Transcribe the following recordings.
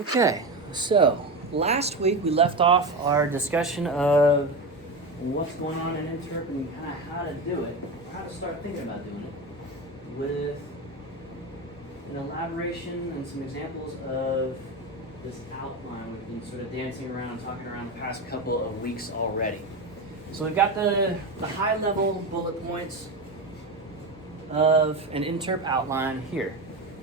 Okay, so last week we left off our discussion of what's going on in Interp and kind of how to do it, how to start thinking about doing it, with an elaboration and some examples of this outline we've been sort of dancing around and talking around the past couple of weeks already. So we've got the high level bullet points of an Interp outline here.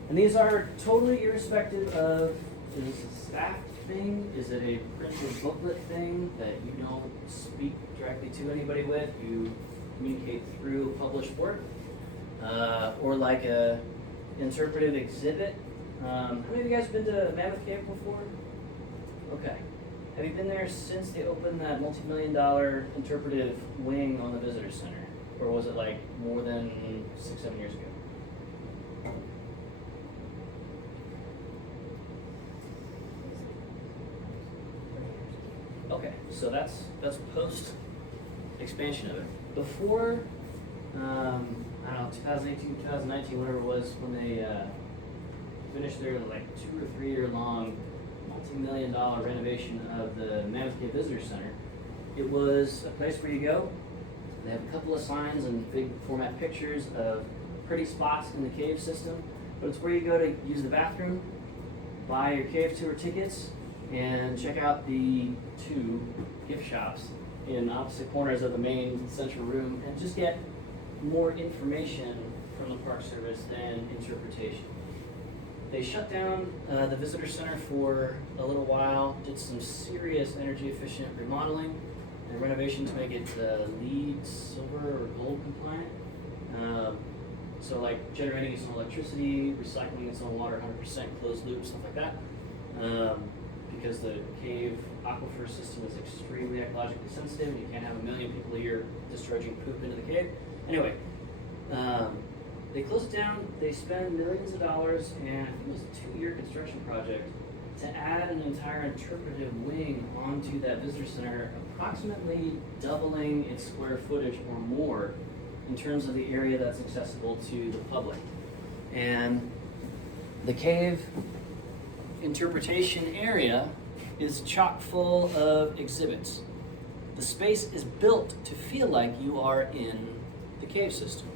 And these are totally irrespective of, is this a staffed thing? Is it a printed booklet thing that you don't speak directly to anybody with? You communicate through published work? Or like a interpretive exhibit? How many of you guys have been to Mammoth Cave before? Okay. Have you been there since they opened that multi-million-dollar interpretive wing on the visitor center? Or was it like more than 6-7 years ago? Okay, so that's post expansion of it. Before, I don't know, 2018, 2019, whatever it was, when they finished their like 2 or 3 year long multi-million-dollar renovation of the Mammoth Cave Visitor Center, it was a place where you go. They have a couple of signs and big format pictures of pretty spots in the cave system, but it's where you go to use the bathroom, buy your cave tour tickets, and check out the 2 gift shops in opposite corners of the main central room and just get more information from the Park Service than interpretation. They shut down the visitor center for a little while, did some serious energy efficient remodeling and renovation to make it LEED silver or gold compliant. So like generating its own electricity, recycling its own water, 100% closed loop, stuff like that. Because the cave aquifer system is extremely ecologically sensitive and you can't have 1 million people a year discharging poop into the cave. Anyway, they close it down, they spend millions of dollars, and I think it was a 2-year construction project to add an entire interpretive wing onto that visitor center, approximately doubling its square footage or more in terms of the area that's accessible to the public. And the cave interpretation area is chock full of exhibits. The space is built to feel like you are in the cave system.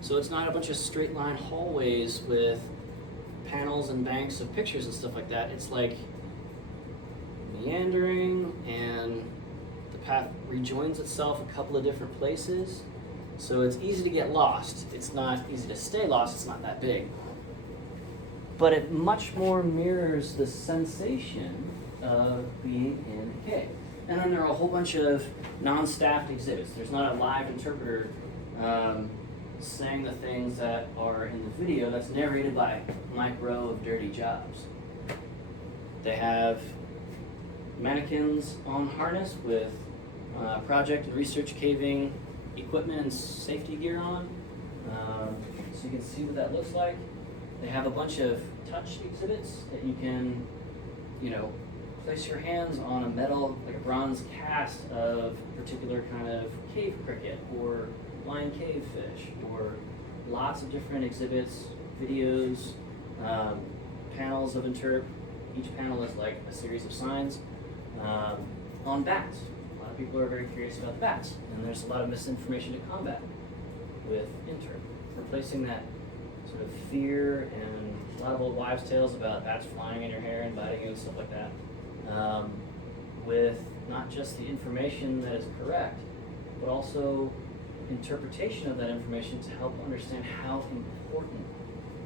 So it's not a bunch of straight line hallways with panels and banks of pictures and stuff like that. It's like meandering, and the path rejoins itself a couple of different places. So it's easy to get lost. It's not easy to stay lost, it's not that big. But it much more mirrors the sensation of being in a cave. And then there are a whole bunch of non-staffed exhibits. There's not a live interpreter saying the things that are in the video that's narrated by Mike Rowe of Dirty Jobs. They have mannequins on harness with project and research caving equipment and safety gear on, so you can see what that looks like. They have a bunch of touch exhibits that you can, place your hands on a metal, like a bronze cast of a particular kind of cave cricket or blind cave fish, or lots of different exhibits, videos, panels of Interp. Each panel is like a series of signs on bats. A lot of people are very curious about the bats, and there's a lot of misinformation to combat with Interp. Replacing that sort of fear and a lot of old wives' tales about bats flying in your hair and biting you and stuff like that, with not just the information that is correct, but also interpretation of that information to help understand how important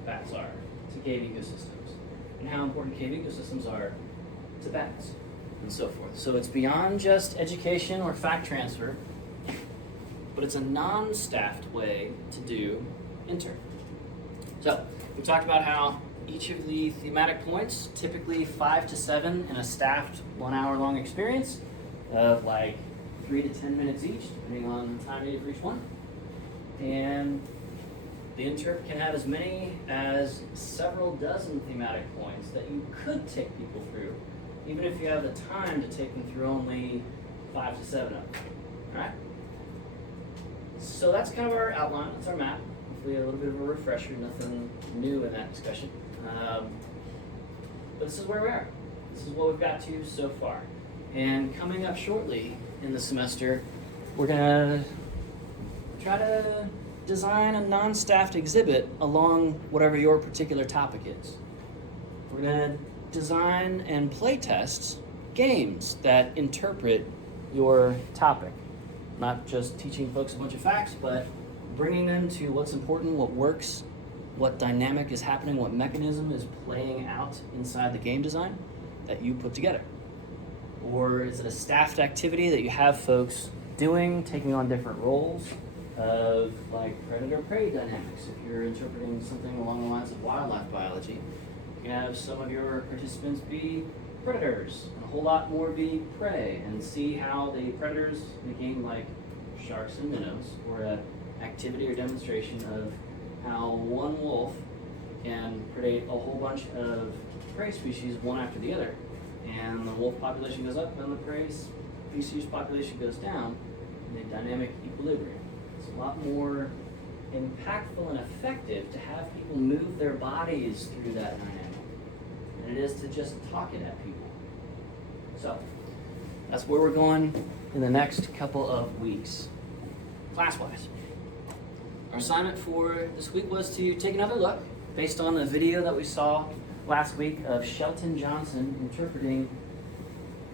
bats are to cave ecosystems and how important cave ecosystems are to bats and so forth. So it's beyond just education or fact transfer, but it's a non-staffed way to do Interp. So we talked about how each of the thematic points, typically 5 to 7 in a staffed 1 hour long experience of like 3 to 10 minutes each, depending on the time needed for each one. And the Interp can have as many as several dozen thematic points that you could take people through, even if you have the time to take them through only 5 to 7 of them. All right? So that's kind of our outline, that's our map. Hopefully a little bit of a refresher, nothing new in that discussion. But this is where we are. This is what we've got to so far. And coming up shortly in the semester, we're gonna try to design a non-staffed exhibit along whatever your particular topic is. We're gonna design and play test games that interpret your topic. Not just teaching folks a bunch of facts, but bringing them to what's important, what works, what dynamic is happening, what mechanism is playing out inside the game design that you put together. Or is it a staffed activity that you have folks doing, taking on different roles of like predator-prey dynamics? If you're interpreting something along the lines of wildlife biology, you can have some of your participants be predators, and a whole lot more be prey, and see how the predators in a game like sharks and minnows, or an activity or demonstration of how one wolf can predate a whole bunch of prey species one after the other. And the wolf population goes up and the prey species population goes down in a dynamic equilibrium. It's a lot more impactful and effective to have people move their bodies through that dynamic than it is to just talk it at people. So that's where we're going in the next couple of weeks, class-wise. Our assignment for this week was to take another look based on the video that we saw last week of Shelton Johnson interpreting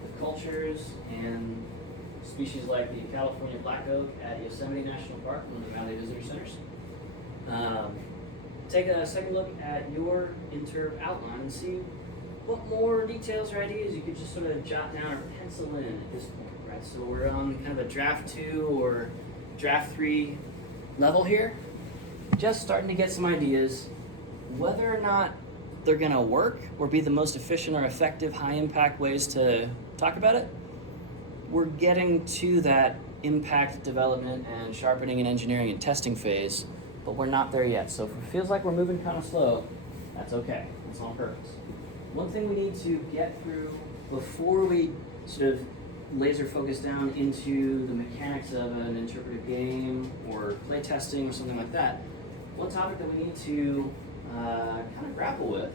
the cultures and species like the California black oak at Yosemite National Park, one of the Valley Visitor Centers. Take a second look at your interp outline and see what more details or ideas you could just sort of jot down or pencil in at this point, right? So we're on kind of a draft 2 or draft 3 level here, just starting to get some ideas. Whether or not they're going to work or be the most efficient or effective high impact ways to talk about it, we're getting to that impact development and sharpening and engineering and testing phase, but we're not there yet. So if it feels like we're moving kind of slow, that's okay. That's on purpose. One thing we need to get through before we sort of laser focus down into the mechanics of an interpretive game or play testing or something like that, one topic that we need to kind of grapple with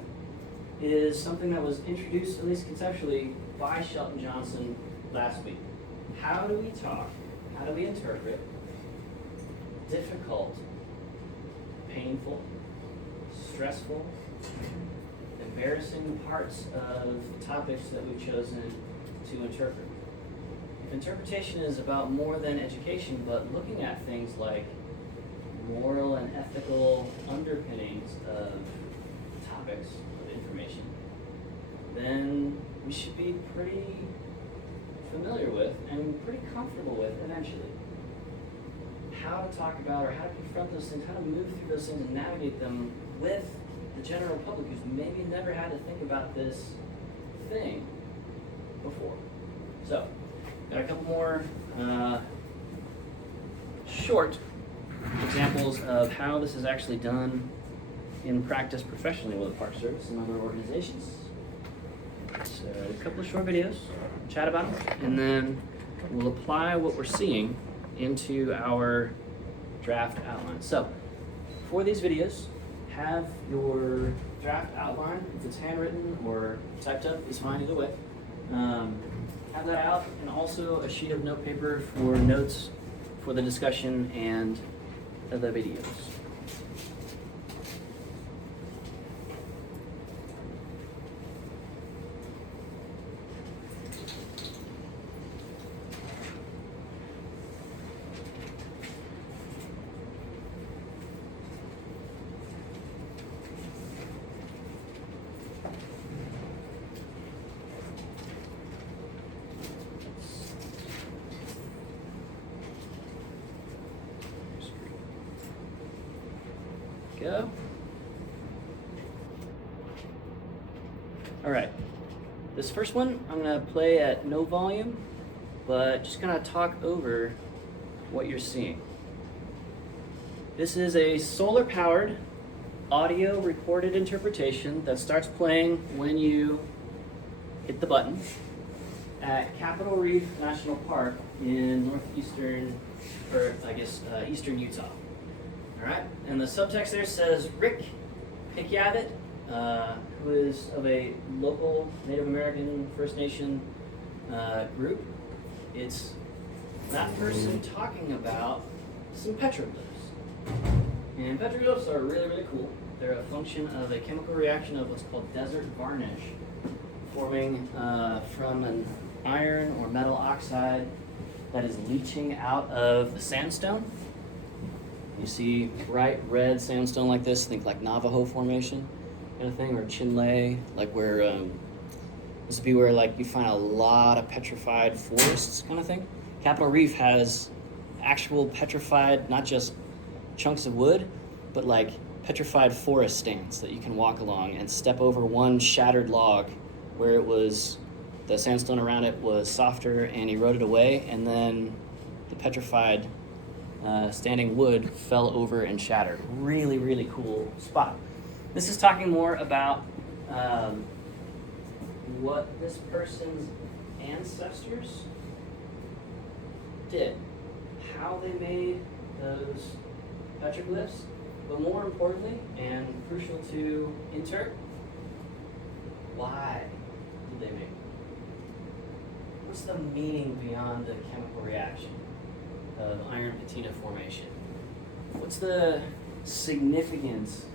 is something that was introduced, at least conceptually, by Shelton Johnson last week. How do we talk, how do we interpret difficult, painful, stressful, embarrassing parts of topics that we've chosen to interpret? If interpretation is about more than education, but looking at things like moral and ethical underpinnings of topics of information, then we should be pretty familiar with and pretty comfortable with eventually how to talk about or how to confront those things, how to move through those things and navigate them with the general public who's maybe never had to think about this thing before. So, got a couple more short examples of how this is actually done in practice professionally with the Park Service and other organizations. So a couple of short videos, chat about them, and then we'll apply what we're seeing into our draft outline. So for these videos, have your draft outline, if it's handwritten or typed up, is fine either way. Have that out, and also a sheet of note paper for notes for the discussion and the videos. Go. All right, this first one I'm gonna play at no volume, but just gonna talk over what you're seeing. This is a solar powered audio recorded interpretation that starts playing when you hit the button at Capitol Reef National Park in northeastern, or I guess eastern Utah. All right, and the subtext there says Rick Pikiavit who is of a local Native American First Nation group. It's that person talking about some petroglyphs. And petroglyphs are really, really cool. They're a function of a chemical reaction of what's called desert varnish, forming from an iron or metal oxide that is leaching out of the sandstone. You see bright red sandstone like this, think like Navajo Formation kind of thing, or Chinle, like where, this would be where like you find a lot of petrified forests kind of thing. Capitol Reef has actual petrified, not just chunks of wood, but like petrified forest stands that you can walk along and step over one shattered log where it was, the sandstone around it was softer and eroded away, and then the petrified standing wood fell over and shattered. Really, really cool spot. This is talking more about what this person's ancestors did, how they made those petroglyphs, but more importantly, and crucial to inter, why did they make them? What's the meaning beyond the chemical reaction of iron patina formation? What's the significance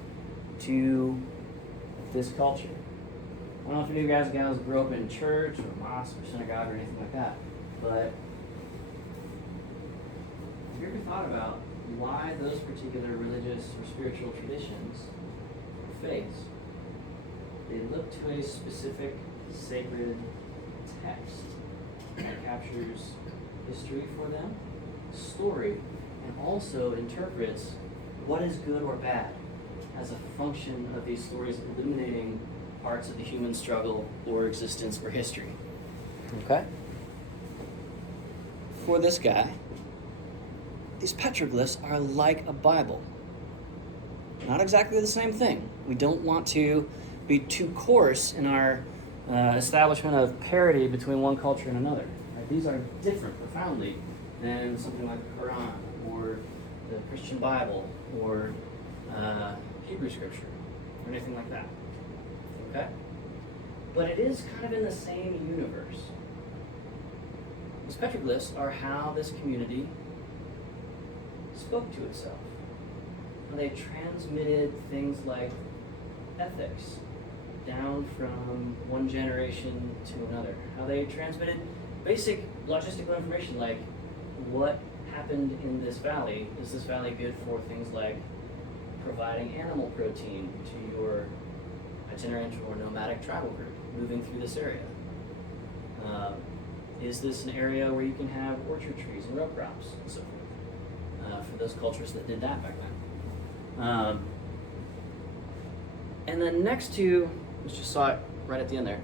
to this culture? I don't know if any of you guys and gals grew up in church or mosque or synagogue or anything like that, but have you ever thought about why those particular religious or spiritual traditions or faiths, they look to a specific sacred text that captures history for them, story, and also interprets what is good or bad as a function of these stories illuminating parts of the human struggle or existence or history. Okay? For this guy, these petroglyphs are like a Bible. Not exactly the same thing. We don't want to be too coarse in our establishment of parity between one culture and another. Right? These are different profoundly than something like the Quran or the Christian Bible or Hebrew scripture or anything like that. Okay? But it is kind of in the same universe. These petroglyphs are how this community spoke to itself. How they transmitted things like ethics down from one generation to another. How they transmitted basic logistical information like what happened in this valley. Is this valley good for things like providing animal protein to your itinerant or nomadic travel group moving through this area? Is this an area where you can have orchard trees and row crops and so forth? For those cultures that did that back then. And then next to, let's just saw it right at the end there,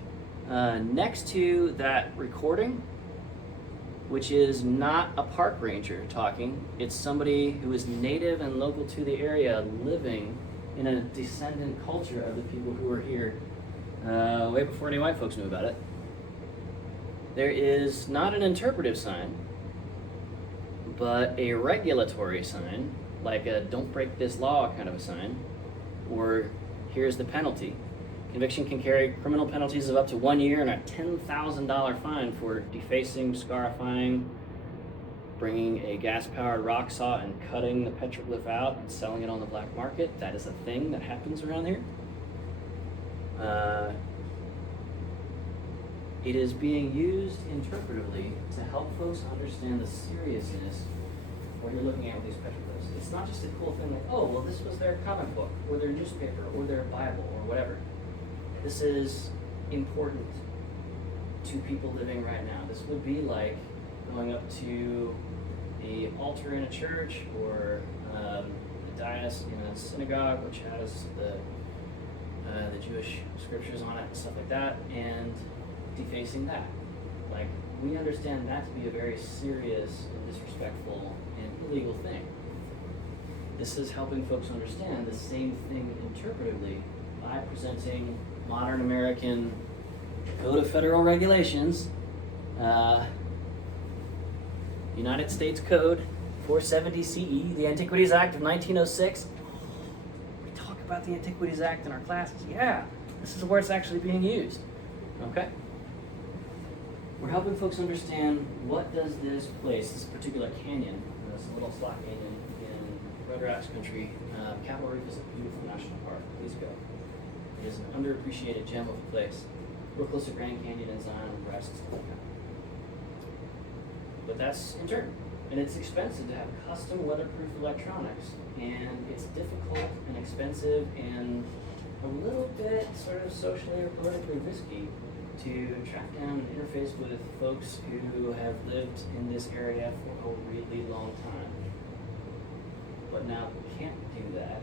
next to that recording, which is not a park ranger talking, it's somebody who is native and local to the area living in a descendant culture of the people who were here way before any white folks knew about it. There is not an interpretive sign, but a regulatory sign, like a don't break this law kind of a sign, or here's the penalty. Conviction can carry criminal penalties of up to 1 year and a $10,000 fine for defacing, scarifying, bringing a gas-powered rock saw and cutting the petroglyph out and selling it on the black market. That is a thing that happens around here. It is being used interpretively to help folks understand the seriousness of what you're looking at with these petroglyphs. It's not just a cool thing like, oh, well, this was their comic book, or their newspaper, or their Bible, or whatever. This is important to people living right now. This would be like going up to the altar in a church or the dais in a synagogue, which has the Jewish scriptures on it and stuff like that, and defacing that. Like, we understand that to be a very serious and disrespectful and illegal thing. This is helping folks understand the same thing interpretively by presenting modern American Code of Federal Regulations, United States Code 470 CE, the Antiquities Act of 1906. We talk about the Antiquities Act in our classes. Yeah, this is where it's actually being used. Okay? We're helping folks understand what does this place, this particular canyon, this little slot canyon in Red Rocks country. Capitol Reef is a beautiful national park. Please go. It is an underappreciated gem of a place. Real close to Grand Canyon and Zion and Bryce and stuff like that. But that's in turn. And it's expensive to have custom weatherproof electronics. And it's difficult and expensive and a little bit sort of socially or politically risky to track down and interface with folks who have lived in this area for a really long time. But now we can't do that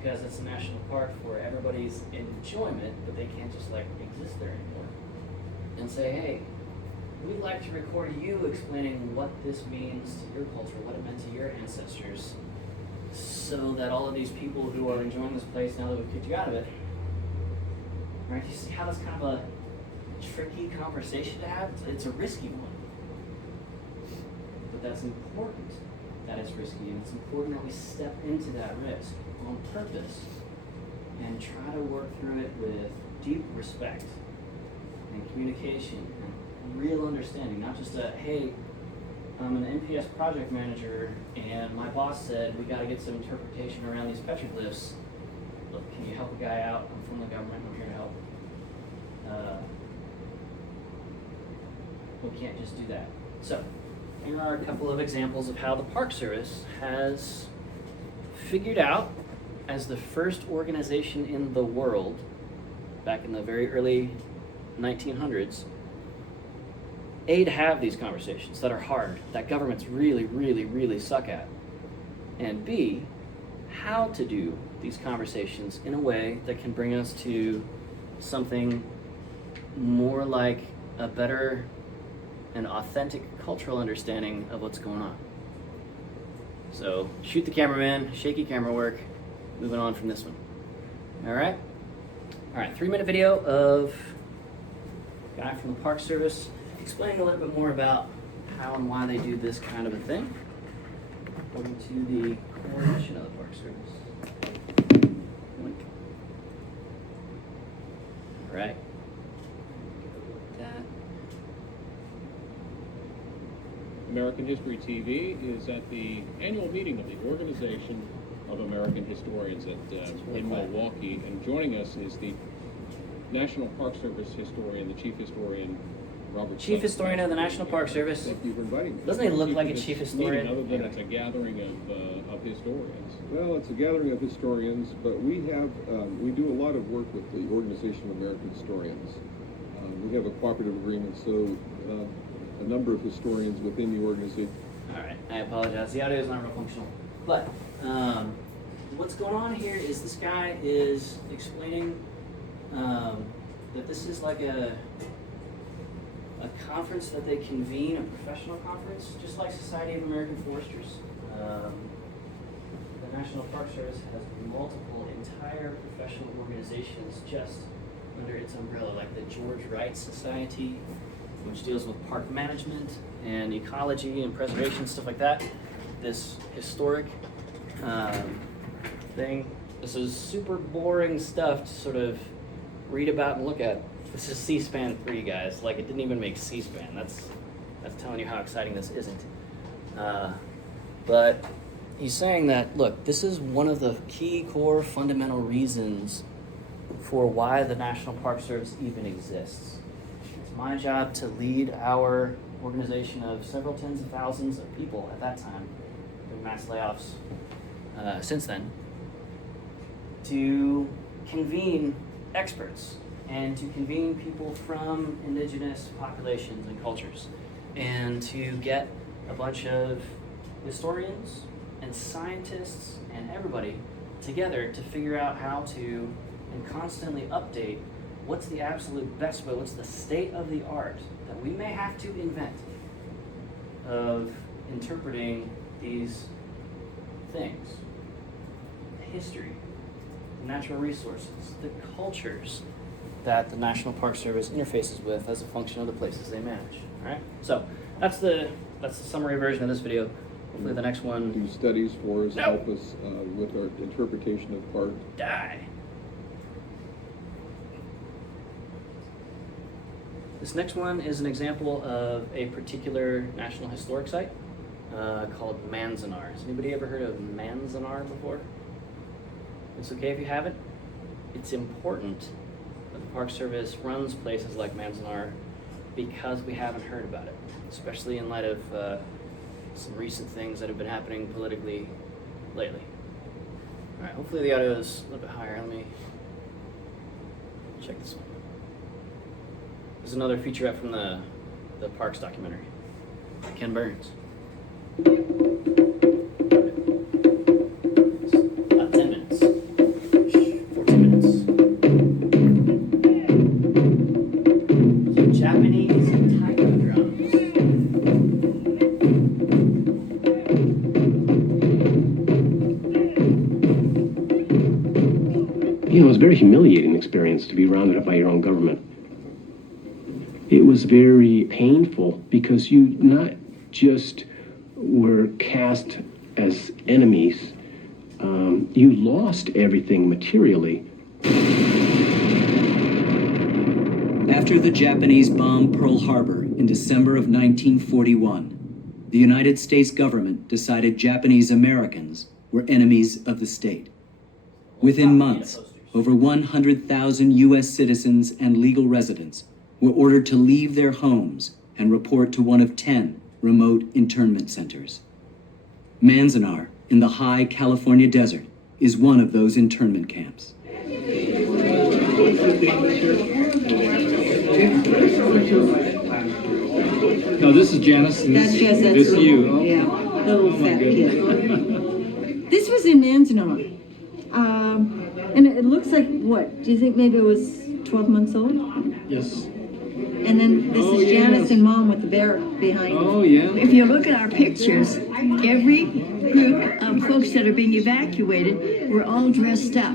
because it's a national park for everybody's enjoyment, but they can't just like exist there anymore. And say, hey, we'd like to record you explaining what this means to your culture, what it meant to your ancestors, so that all of these people who are enjoying this place now that we've kicked you out of it, right? You see how that's kind of a tricky conversation to have? It's a risky one. But that's important that it's risky, and it's important that we step into that risk on purpose and try to work through it with deep respect and communication and real understanding, not just a, hey, I'm an NPS project manager and my boss said we got to get some interpretation around these petroglyphs. Look, can you help a guy out? I'm from the government, I'm here to help. We can't just do that. So, here are a couple of examples of how the Park Service has figured out, as the first organization in the world, back in the very early 1900s, A, to have these conversations that are hard, that governments really, really, really suck at, and B, how to do these conversations in a way that can bring us to something more like a better and authentic cultural understanding of what's going on. So, shoot the cameraman, shaky camera work, moving on from this one. All right? All right, 3-minute video of a guy from the Park Service explaining a little bit more about how and why they do this kind of a thing, according to the core mission of the Park Service. Link. All right. American History TV is at the annual meeting of the Organization of American Historians in Milwaukee, and joining us is the National Park Service historian, the Chief Historian, Robert. Chief Historian of the National Park Service. Thank you for inviting me. Doesn't he look like a chief historian? Other than it's a gathering of historians. Well, it's a gathering of historians, but we do a lot of work with the Organization of American Historians. We have a cooperative agreement, so a number of historians within the organization. All right, I apologize. The audio is not real functional. But what's going on here is this guy is explaining that this is like a conference that they convene, a professional conference, just like Society of American Foresters. The National Park Service has multiple entire professional organizations just under its umbrella, like the George Wright Society, which deals with park management and ecology and preservation, stuff like that. This historic thing. This is super boring stuff to sort of read about and look at. This is C-SPAN 3, guys. Like, it didn't even make C-SPAN. That's telling you how exciting this isn't. But he's saying that, look, this is one of the key core fundamental reasons for why the National Park Service even exists. It's my job to lead our organization of several tens of thousands of people at that time, with mass layoffs since then, to convene experts and to convene people from indigenous populations and cultures, and to get a bunch of historians and scientists and everybody together to figure out how to and constantly update what's the absolute best way, what's the state of the art that we may have to invent of interpreting these things, the history, the natural resources, the cultures that the National Park Service interfaces with as a function of the places they manage. All right, so that's the summary version of this video. Hopefully the next one. Do studies for us, No. help us with our interpretation of park. Die. This next one is an example of a particular National Historic Site called Manzanar. Has anybody ever heard of Manzanar before? It's okay if you haven't. It's important that the Park Service runs places like Manzanar because we haven't heard about it, especially in light of some recent things that have been happening politically lately. All right, hopefully the audio is a little bit higher. Let me check this one. This is another featurette from the Parks documentary. Ken Burns. About 10 minutes. 14 minutes. Japanese tiger drums. You know, it was a very humiliating experience to be rounded up by your own government. It was very painful because you not just were cast as enemies, you lost everything materially. After the Japanese bombed Pearl Harbor in December of 1941, the United States government decided Japanese Americans were enemies of the state. Within months, over 100,000 U.S. citizens and legal residents were ordered to leave their homes and report to one of 10 remote internment centers. Manzanar, in the high California desert, is one of those internment camps. No, this is Janice. And That's just that's this little, you. Yeah, little Oh, my fat goodness. kid. This was in Manzanar, and it looks like what? Do you think maybe it was 12 months old? Yes. And then this Oh, is Janice yes. and Mom with the bear behind. Oh, yeah. If you look at our pictures, every group of folks that are being evacuated were all dressed up.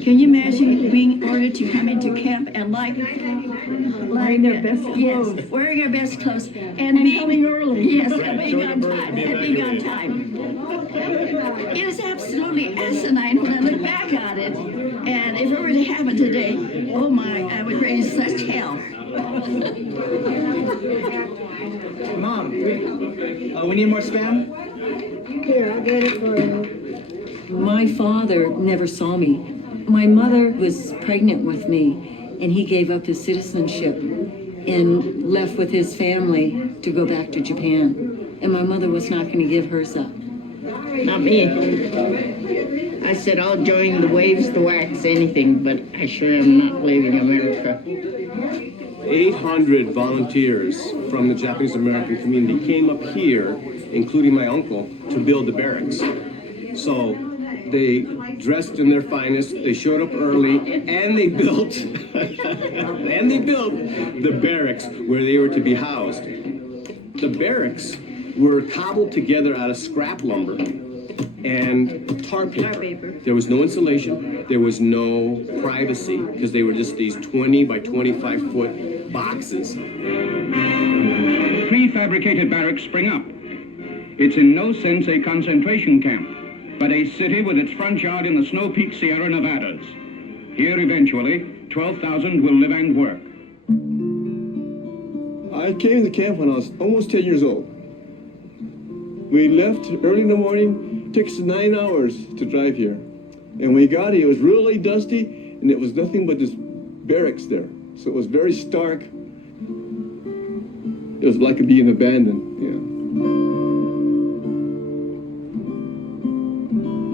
Can you imagine being ordered to come into camp and Wearing their best yes, clothes. wearing their best clothes and being coming early. Yes, and being on time. And being on time. It is absolutely asinine when I look back on it. And if it were to happen today, oh my, I would raise such hell. Mom, we need more Spam? Here, I'll get it for you. My father never saw me. My mother was pregnant with me, and he gave up his citizenship and left with his family to go back to Japan. And my mother was not going to give hers up. Not me. I said I'll join the waves, the wax, anything, but I sure am not leaving America. 800 volunteers from the Japanese American community came up here, including my uncle, to build the barracks. So they dressed in their finest, they showed up early, and they built the barracks where they were to be housed. The barracks were cobbled together out of scrap lumber and tar paper. There was no insulation, there was no privacy, because they were just these 20 by 25 foot boxes. Prefabricated barracks spring up. It's in no sense a concentration camp, but a city with its front yard in the snow-peaked Sierra Nevadas. Here, eventually, 12,000 will live and work. I came to camp when I was almost 10 years old. We left early in the morning. It took us 9 hours to drive here. And when we got here, it was really dusty, and it was nothing but just barracks there. So it was very stark. It was like being abandoned,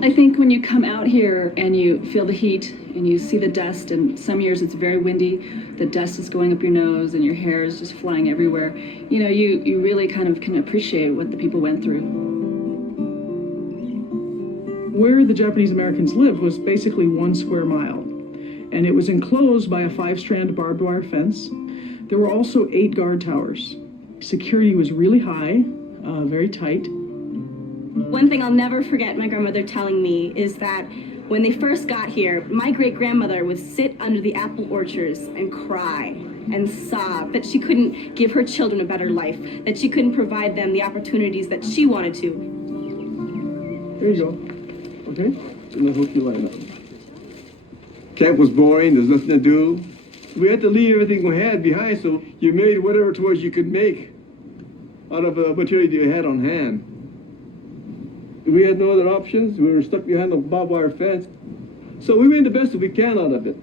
I think when you come out here and you feel the heat and you see the dust, and some years it's very windy, the dust is going up your nose and your hair is just flying everywhere, you know, you really kind of can appreciate what the people went through. Where the Japanese Americans lived was basically 1 square mile, and it was enclosed by a 5-strand barbed wire fence. There were also 8 guard towers. Security was really high, very tight. One thing I'll never forget my grandmother telling me is that when they first got here, my great-grandmother would sit under the apple orchards and cry and sob that she couldn't give her children a better life, that she couldn't provide them the opportunities that she wanted to. There you go. Okay? And I hope you line up. Camp was boring, there's nothing to do. We had to leave everything we had behind, so you made whatever toys you could make out of the material you had on hand. We had no other options. We were stuck behind the barbed wire fence. So we made the best that we can out of it.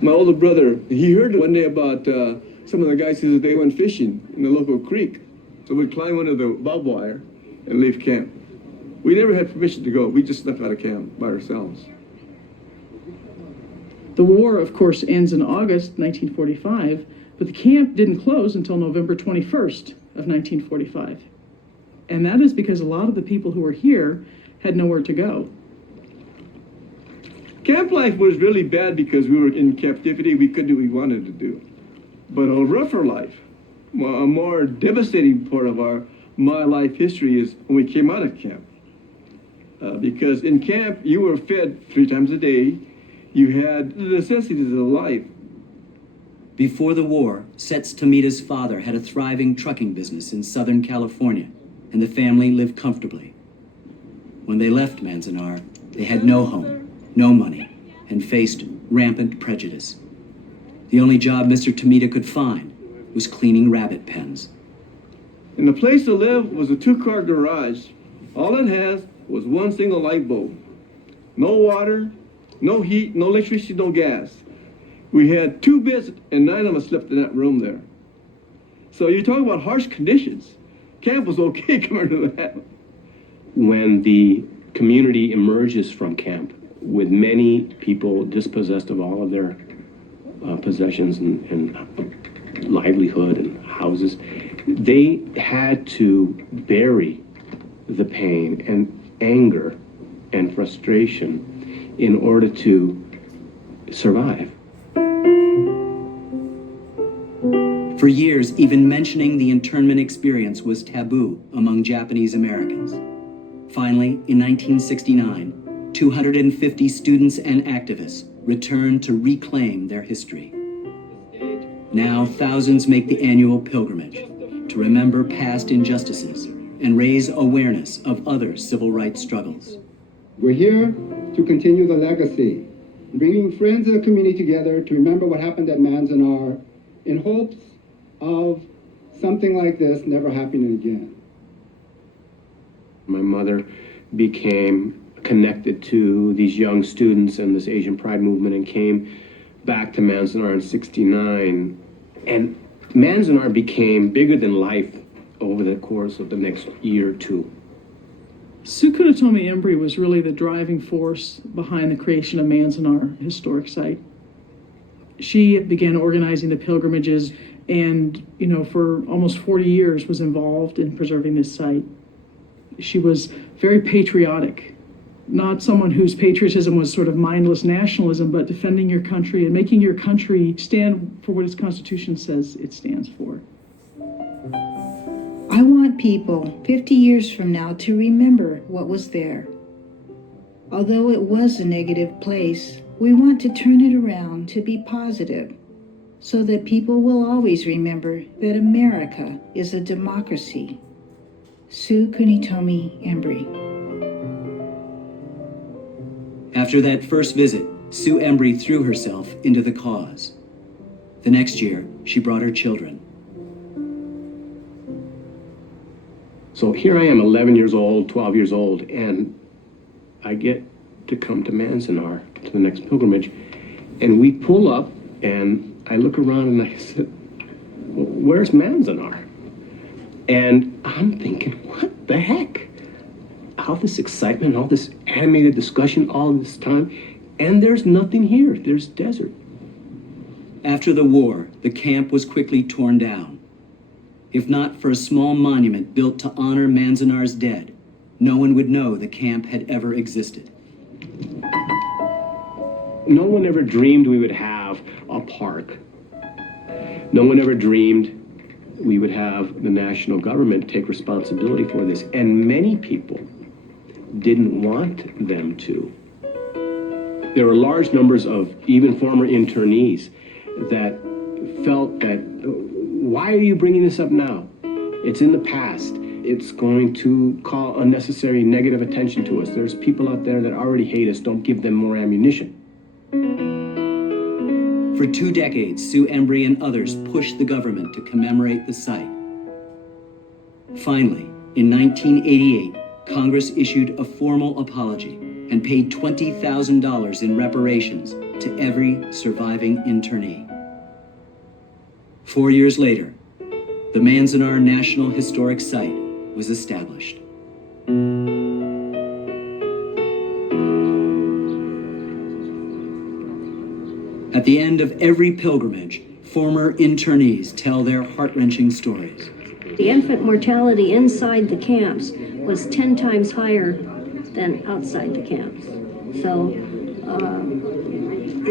My older brother, he heard one day about some of the guys said that they went fishing in the local creek. So we'd climb under the barbed wire and leave camp. We never had permission to go. We just snuck out of camp by ourselves. The war, of course, ends in August 1945, but the camp didn't close until November 21st of 1945. And that is because a lot of the people who were here had nowhere to go. Camp life was really bad because we were in captivity. We couldn't do what we wanted to do. But a rougher life, a more devastating part of my life history is when we came out of camp. Because in camp, you were fed 3 times a day. You had the necessities of life. Before the war, Setz Tomita's father had a thriving trucking business in Southern California, and the family lived comfortably. When they left Manzanar, they had no home, no money, and faced rampant prejudice. The only job Mr. Tomita could find was cleaning rabbit pens. And the place to live was a 2-car garage. All it has was one single light bulb. No water, no heat, no electricity, no gas. We had 2 beds and 9 of us slept in that room there. So you talk about harsh conditions. Camp was okay compared to that. When the community emerges from camp, with many people dispossessed of all of their possessions and livelihood and houses, they had to bury the pain and anger and frustration in order to survive. For years, even mentioning the internment experience was taboo among Japanese Americans. Finally, in 1969, 250 students and activists returned to reclaim their history. Now, thousands make the annual pilgrimage to remember past injustices and raise awareness of other civil rights struggles. We're here to continue the legacy, bringing friends of the community together to remember what happened at Manzanar in hopes of something like this never happening again. My mother became connected to these young students and this Asian Pride movement and came back to Manzanar in '69. And Manzanar became bigger than life over the course of the next year or two. Sue Kunitomi Embry was really the driving force behind the creation of Manzanar Historic Site. She began organizing the pilgrimages and, for almost 40 years was involved in preserving this site. She was very patriotic, not someone whose patriotism was sort of mindless nationalism, but defending your country and making your country stand for what its Constitution says it stands for. I want people 50 years from now to remember what was there. Although it was a negative place, we want to turn it around to be positive, so that people will always remember that America is a democracy. Sue Kunitomi Embry. After that first visit, Sue Embry threw herself into the cause. The next year, she brought her children. So here I am, 11 years old, 12 years old, and I get to come to Manzanar, to the next pilgrimage, and we pull up, and I look around and I said, well, where's Manzanar? And I'm thinking, what the heck? All this excitement, all this animated discussion, all this time, and there's nothing here. There's desert. After the war, the camp was quickly torn down. If not for a small monument built to honor Manzanar's dead, no one would know the camp had ever existed. No one ever dreamed we would have a park. No one ever dreamed we would have the national government take responsibility for this. And many people didn't want them to. There were large numbers of even former internees that felt that, why are you bringing this up now? It's in the past. It's going to call unnecessary negative attention to us. There's people out there that already hate us. Don't give them more ammunition. For 2 decades, Sue Embry and others pushed the government to commemorate the site. Finally, in 1988, Congress issued a formal apology and paid $20,000 in reparations to every surviving internee. 4 years later, the Manzanar National Historic Site was established. At the end of every pilgrimage, former internees tell their heart-wrenching stories. The infant mortality inside the camps was 10 times higher than outside the camps. So,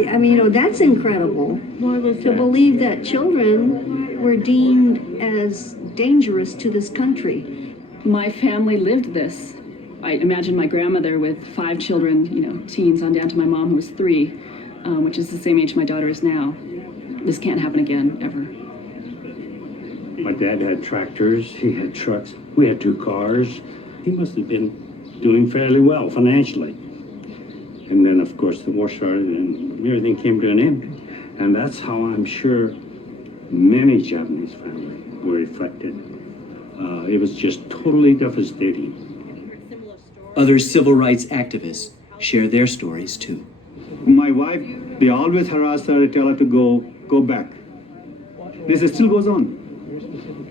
I mean, you know, that's incredible to believe that children were deemed as dangerous to this country. My family lived this. I imagine my grandmother with 5 children, you know, teens on down to my mom who was 3, which is the same age my daughter is now. This can't happen again, ever. My dad had tractors, he had trucks, we had 2 cars. He must have been doing fairly well financially. And then, of course, the war started and everything came to an end. And that's how I'm sure many Japanese families were affected. It was just totally devastating. Other civil rights activists share their stories too. My wife, they always harass her, tell her to go back. This still goes on.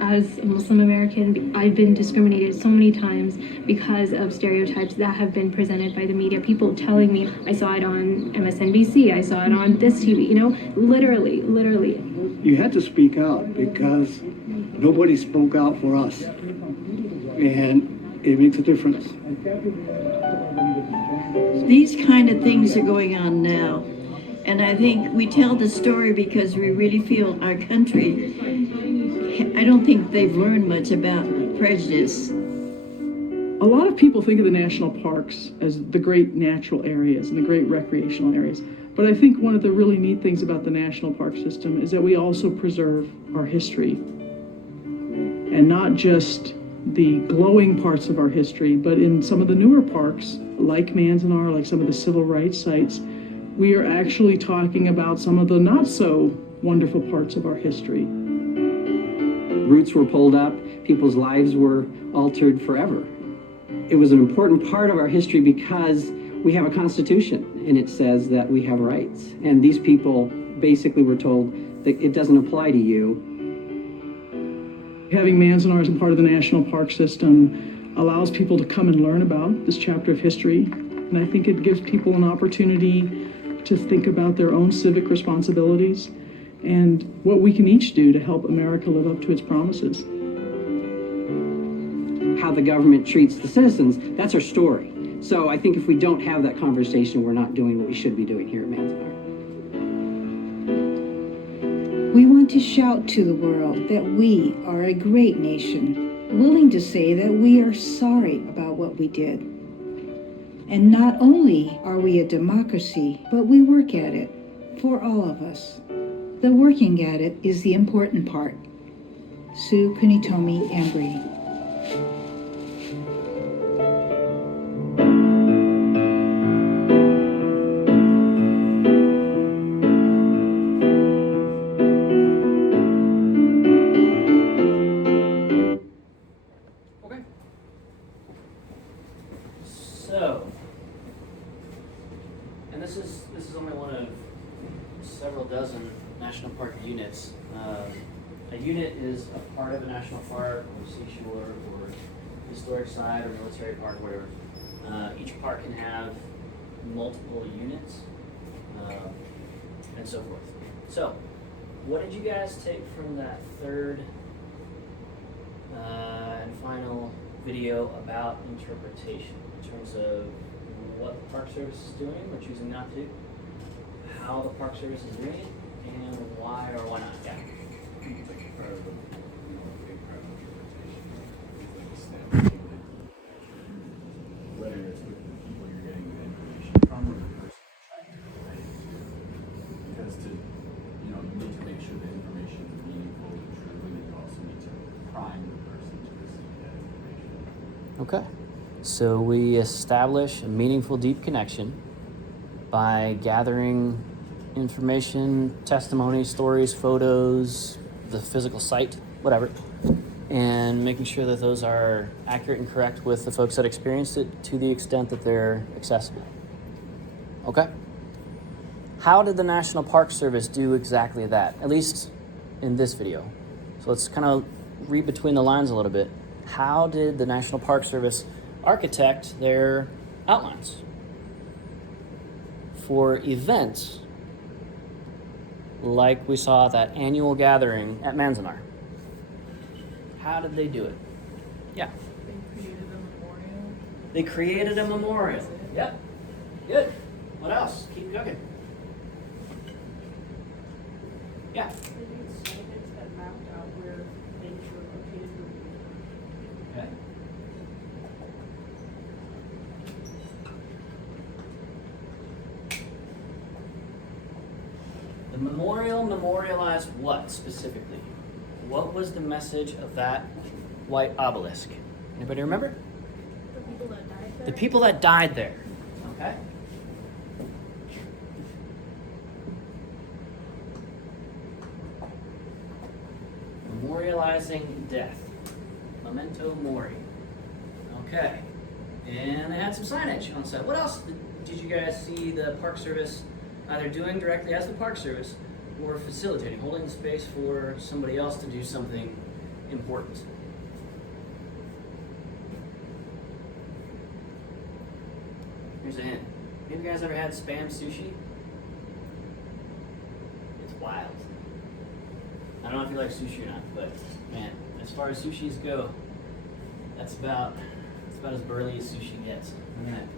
As a Muslim American, I've been discriminated so many times because of stereotypes that have been presented by the media. People telling me, I saw it on MSNBC, I saw it on this TV, you know, literally. You had to speak out because nobody spoke out for us. And it makes a difference. These kind of things are going on now. And I think we tell the story because we really feel our country, I don't think they've learned much about prejudice. A lot of people think of the national parks as the great natural areas and the great recreational areas. But I think one of the really neat things about the national park system is that we also preserve our history. And not just the glowing parts of our history, but in some of the newer parks, like Manzanar, like some of the civil rights sites, we are actually talking about some of the not so wonderful parts of our history. Roots were pulled up, people's lives were altered forever. It was an important part of our history because we have a constitution and it says that we have rights. And these people basically were told that it doesn't apply to you. Having Manzanar as a part of the national park system allows people to come and learn about this chapter of history. And I think it gives people an opportunity to think about their own civic responsibilities and what we can each do to help America live up to its promises. How the government treats the citizens, that's our story. So I think if we don't have that conversation, we're not doing what we should be doing here at Manzanar. We want to shout to the world that we are a great nation, willing to say that we are sorry about what we did. And not only are we a democracy, but we work at it for all of us. The working at it is the important part. Sue Kunitomi Embry. So, and this is only one of several dozen national park units. A unit is a part of a national park or seashore or historic site or military park, whatever. Each park can have multiple units and so forth. So, what did you guys take from that third and final video about interpretation in terms of what the Park Service is doing or choosing not to, how the Park Service is doing it, and why or why not? Yeah. Whether it's with the people you're getting the information from or the person you're trying to relate to. Because to, you need to make sure the information is meaningful and true, and you also need to prime the person to receive that information. Okay. So we establish a meaningful, deep connection by gathering information, testimony, stories, photos, the physical site, whatever, and making sure that those are accurate and correct with the folks that experienced it to the extent that they're accessible. Okay? How did the National Park Service do exactly that? At least in this video. So let's kind of read between the lines a little bit. How did the National Park Service architect their outlines for events like we saw at that annual gathering at Manzanar? How did they do it? Yeah. They created a memorial. Yep. Good. What else? Keep cooking. Yeah. Okay. The memorial memorialized what specifically? What was the message of that white obelisk? Anybody remember? The people that died there. The people that died there. Okay. Memorializing death. Memento mori. Okay. And they had some signage on site. What else did you guys see the Park Service either doing directly as the Park Service or facilitating, holding the space for somebody else to do something important? Here's a hint. Have you guys ever had Spam sushi? It's wild. I don't know if you like sushi or not, but man, as far as sushis go, that's about as burly as sushi gets. Look at that.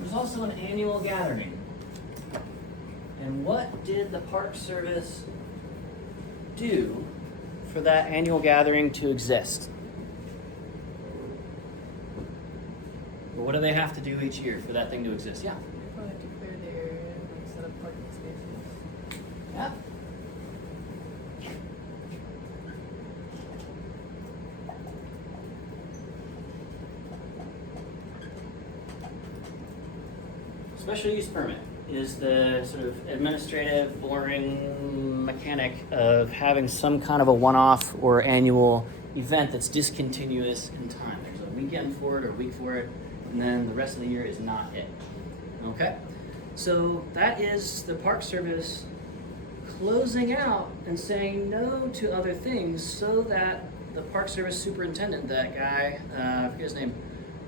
There's also an annual gathering. And what did the Park Service do for that annual gathering to exist? What do they have to do each year for that thing to exist? Yeah. They probably have to clear the area and set up parking spaces. Yeah. Special use permit is the sort of administrative, boring mechanic of having some kind of a one-off or annual event that's discontinuous in time. There's a weekend for it or a week for it, and then the rest of the year is not it. Okay? So that is the Park Service closing out and saying no to other things so that the Park Service superintendent, that guy, I forget his name,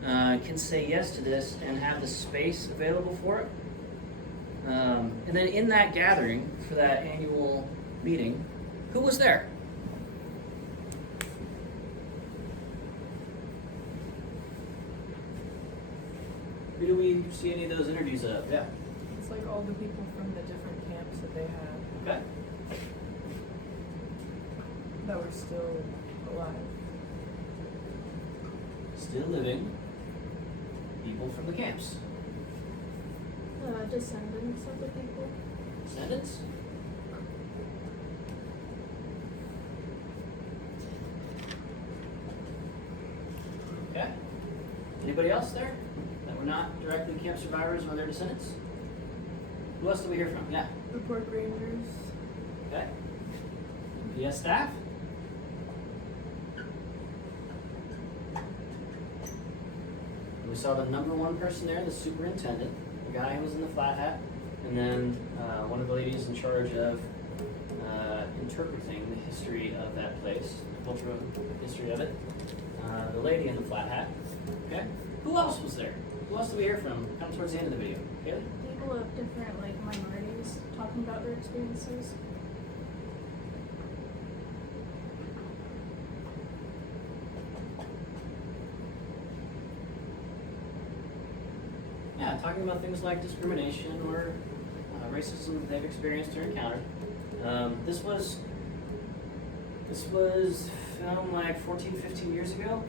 can say yes to this and have the space available for it. And then in that gathering for that annual meeting, who was there? Who do we see any of those interviews of? Yeah. It's like all the people from the different camps that they had. Okay. That were still alive. Still living people from the camps. Descendants of the people. Descendants? Okay. Anybody else there that were not directly camp survivors or their descendants? Who else did we hear from? Yeah. The park rangers. Okay. PS staff? We saw the number one person there, the superintendent, the guy who was in the flat hat, and then one of the ladies in charge of interpreting the history of that place, the cultural history of it. The lady in the flat hat. Okay. Who else was there? Who else did we hear from? Come towards the end of the video. Kaylee? People of different minorities talking about their experiences. Yeah, talking about things like discrimination or racism that they've experienced or encountered. This was This was filmed like 14, 15 years ago.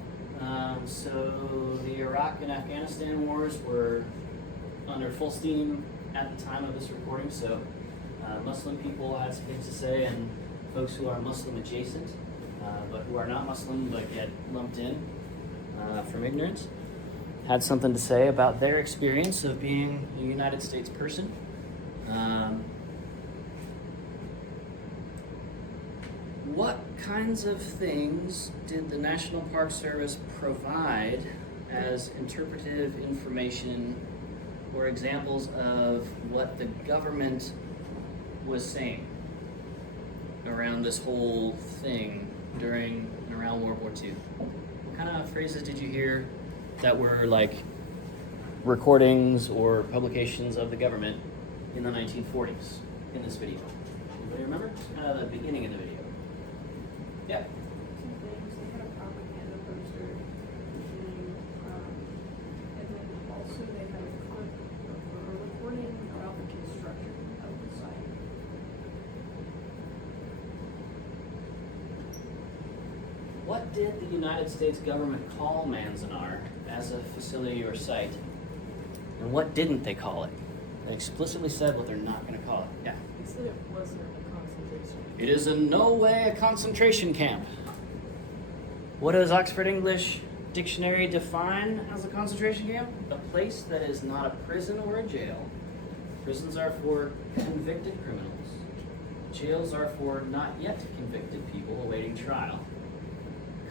So the Iraq and Afghanistan wars were under full steam at the time of this recording, so Muslim people had some things to say, and folks who are Muslim adjacent, but who are not Muslim but get lumped in from ignorance, had something to say about their experience of being a United States person. What kinds of things did the National Park Service provide as interpretive information or examples of what the government was saying around this whole thing during and around World War II? What kind of phrases did you hear that were like recordings or publications of the government in the 1940s in this video? Anybody remember? It's kind of the beginning of the video. Yeah. Some things, they had a propaganda poster, and then also they had a clip or a recording about the construction of the site. What did the United States government call Manzanar as a facility or site? And what didn't they call it? They explicitly said what they're not going to call it. Yeah. They said it wasn't a concentration camp. It is in no way a concentration camp. What does Oxford English Dictionary define as a concentration camp? A place that is not a prison or a jail. Prisons are for convicted criminals. Jails are for not yet convicted people awaiting trial.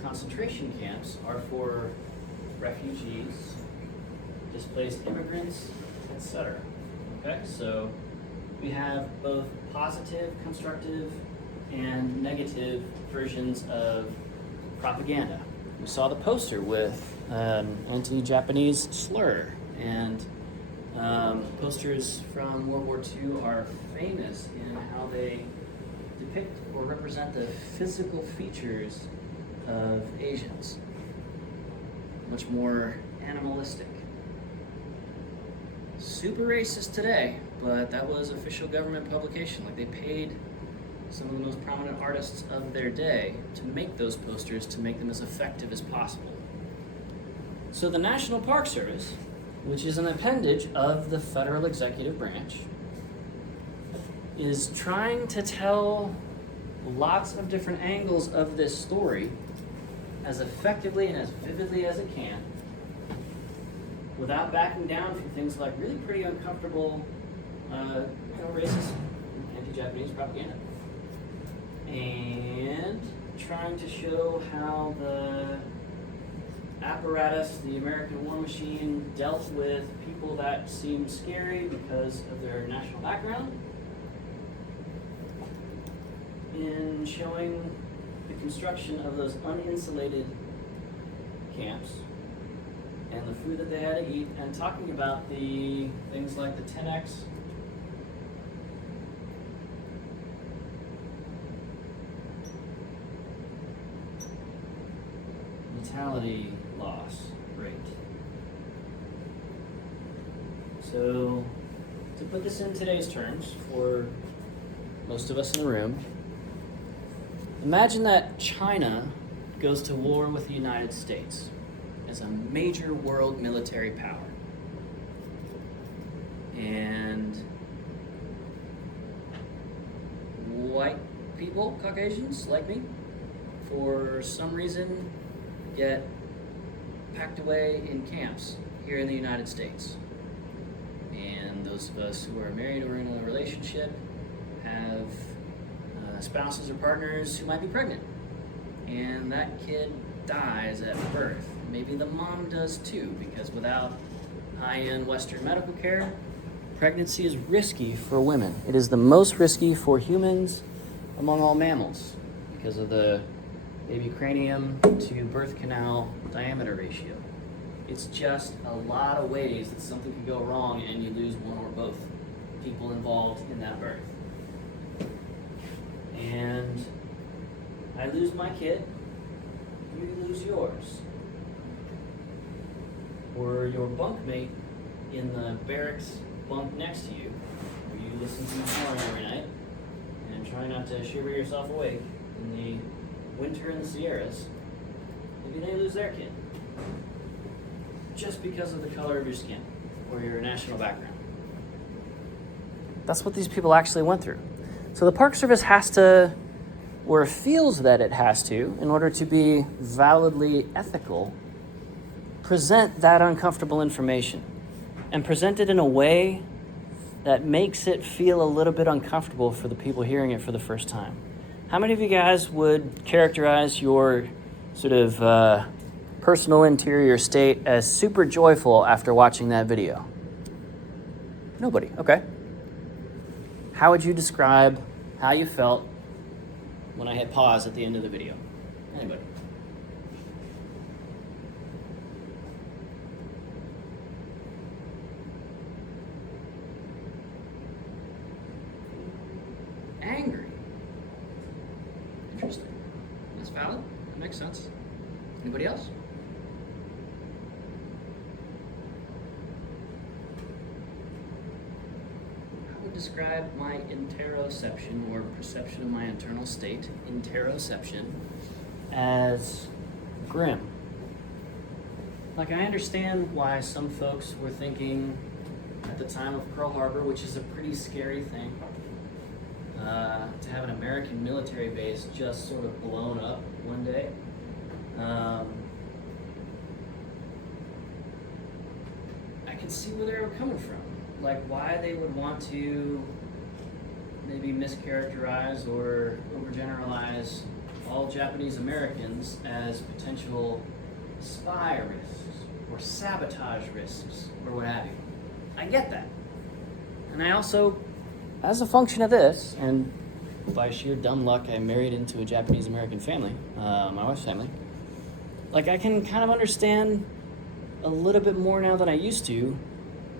Concentration camps are for refugees, displaced immigrants, etc. Okay, so we have both positive, constructive, and negative versions of propaganda. We saw the poster with an anti-Japanese slur, and posters from World War II are famous in how they depict or represent the physical features of Asians. Much more animalistic. Super racist today, but that was official government publication. Like, they paid some of the most prominent artists of their day to make those posters, to make them as effective as possible. So the National Park Service, which is an appendage of the federal executive branch, is trying to tell lots of different angles of this story as effectively and as vividly as it can, without backing down from things like really pretty uncomfortable, racist, anti-Japanese propaganda. And trying to show how the apparatus, the American war machine, dealt with people that seemed scary because of their national background, in showing the construction of those uninsulated camps and the food that they had to eat, and talking about the things like the 10X mortality loss rate. So, to put this in today's terms for most of us in the room, imagine that China goes to war with the United States as a major world military power. And white people, Caucasians like me, for some reason get packed away in camps here in the United States. And those of us who are married or in a relationship have spouses or partners who might be pregnant. And that kid dies at birth. Maybe the mom does too, because without high-end Western medical care, pregnancy is risky for women. It is the most risky for humans among all mammals because of the baby cranium to birth canal diameter ratio. It's just a lot of ways that something can go wrong and you lose one or both people involved in that birth. And I lose my kid, you lose yours. Or your bunkmate in the barracks bunk next to you, where you listen to snoring every night and try not to shiver yourself awake in the winter in the Sierras, maybe they lose their kid just because of the color of your skin or your national background. That's what these people actually went through. So the Park Service has to, or feels that it has to, in order to be validly ethical, present that uncomfortable information and present it in a way that makes it feel a little bit uncomfortable for the people hearing it for the first time. How many of you guys would characterize your sort of personal interior state as super joyful after watching that video? Nobody, okay. How would you describe how you felt when I hit pause at the end of the video? Anybody? Angry. Interesting. That's valid. That makes sense. Anybody else? I would describe my interoception, or perception of my internal state, interoception, as grim. Like, I understand why some folks were thinking at the time of Pearl Harbor, which is a pretty scary thing, to have an American military base just sort of blown up one day. I can see where they were coming from. Like, why they would want to maybe mischaracterize or overgeneralize all Japanese Americans as potential spy risks or sabotage risks or what have you. I get that. And I also, as a function of this, and by sheer dumb luck, I married into a Japanese American family, my wife's family. Like, I can kind of understand a little bit more now than I used to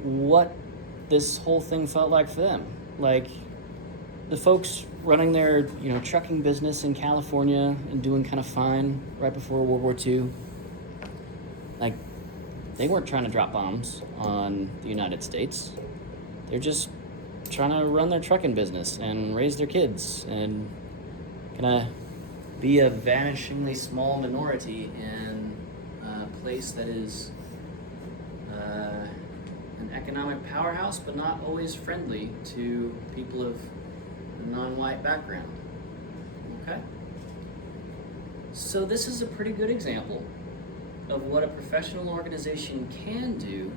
what this whole thing felt like for them. Like, the folks running their, trucking business in California and doing kind of fine right before World War II, like, they weren't trying to drop bombs on the United States. They're just trying to run their trucking business and raise their kids and gonna be a vanishingly small minority in a place that is an economic powerhouse, but not always friendly to people of a non-white background. Okay? So this is a pretty good example of what a professional organization can do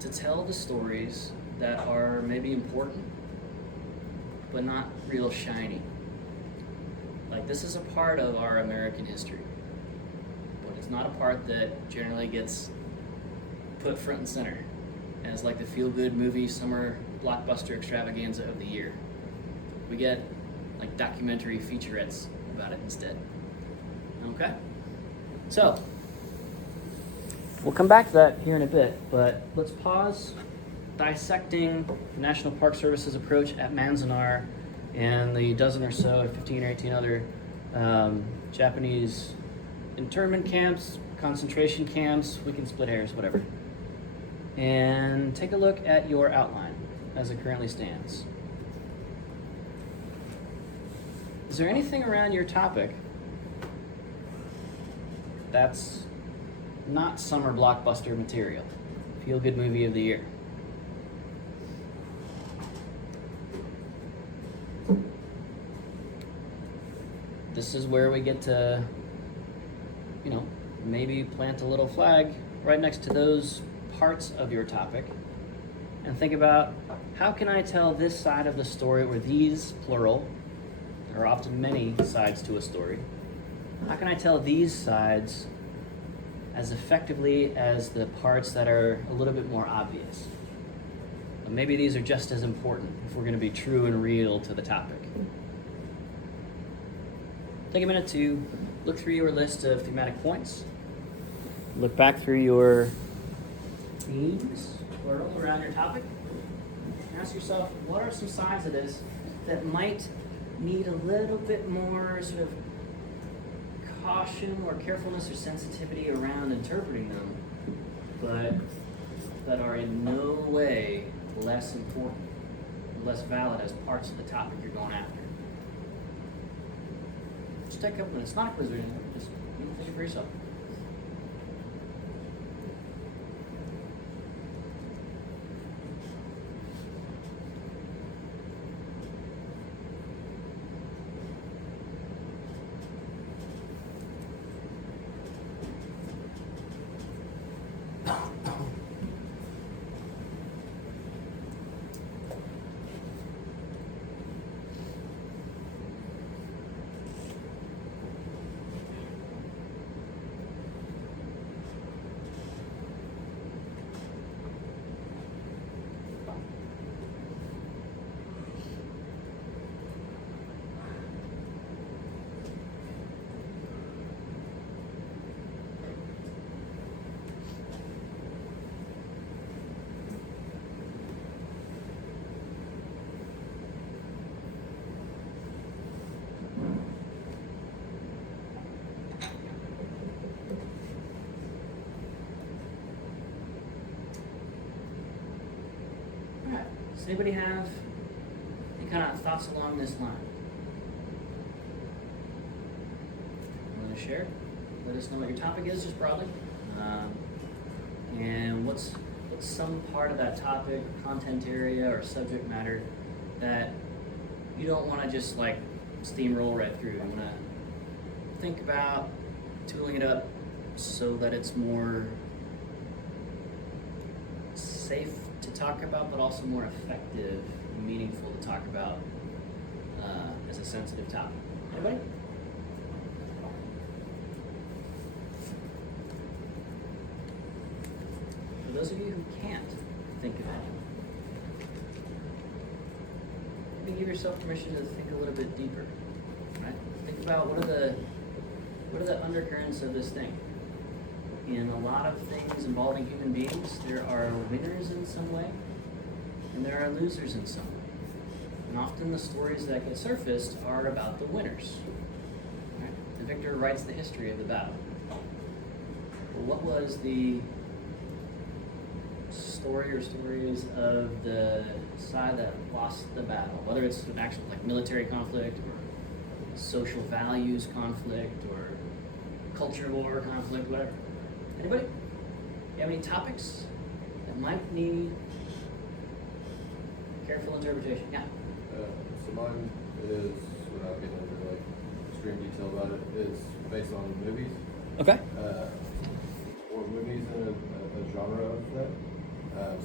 to tell the stories that are maybe important, but not real shiny. Like, this is a part of our American history, but it's not a part that generally gets put front and center as like the feel-good movie summer blockbuster extravaganza of the year. We get like documentary featurettes about it instead. Okay? So, we'll come back to that here in a bit, but let's pause dissecting the National Park Service's approach at Manzanar and the dozen or so, 15 or 18 other Japanese internment camps, concentration camps, we can split hairs, whatever. And take a look at your outline as it currently stands. Is there anything around your topic that's not summer blockbuster material? Feel-good movie of the year? This is where we get to, maybe plant a little flag right next to those parts of your topic and think about, how can I tell this side of the story, or these, plural, there are often many sides to a story. How can I tell these sides as effectively as the parts that are a little bit more obvious? But maybe these are just as important if we're going to be true and real to the topic. Take a minute to look through your list of thematic points. Look back through your themes, plural, around your topic. Ask yourself, what are some sides of this that might need a little bit more sort of caution or carefulness or sensitivity around interpreting them, but that are in no way less important, less valid as parts of the topic you're going after. Just take a couple minutes. It's not a quiz or anything. Just think it for yourself. Alright, does anybody have any kind of thoughts along this line? Want to share? Let us know what your topic is, just broadly. And what's some part of that topic, content area, or subject matter that you don't want to just like steamroll right through. You want to think about tooling it up so that it's more safe to talk about, but also more effective and meaningful to talk about as a sensitive topic. Anybody? For those of you who can't think of any, maybe give yourself permission to think a little bit deeper. Right? Think about what are the undercurrents of this thing. In a lot of things involving human beings, there are winners in some way, and there are losers in some way. And often the stories that get surfaced are about the winners. Right? The victor writes the history of the battle. But what was the story or stories of the side that lost the battle? Whether it's an actual like military conflict or social values conflict or culture war conflict, whatever. Anybody? You have any topics that might need careful interpretation? Yeah. So mine is, without getting into like extreme detail about it, is based on movies. Okay. Or movies in a genre of that.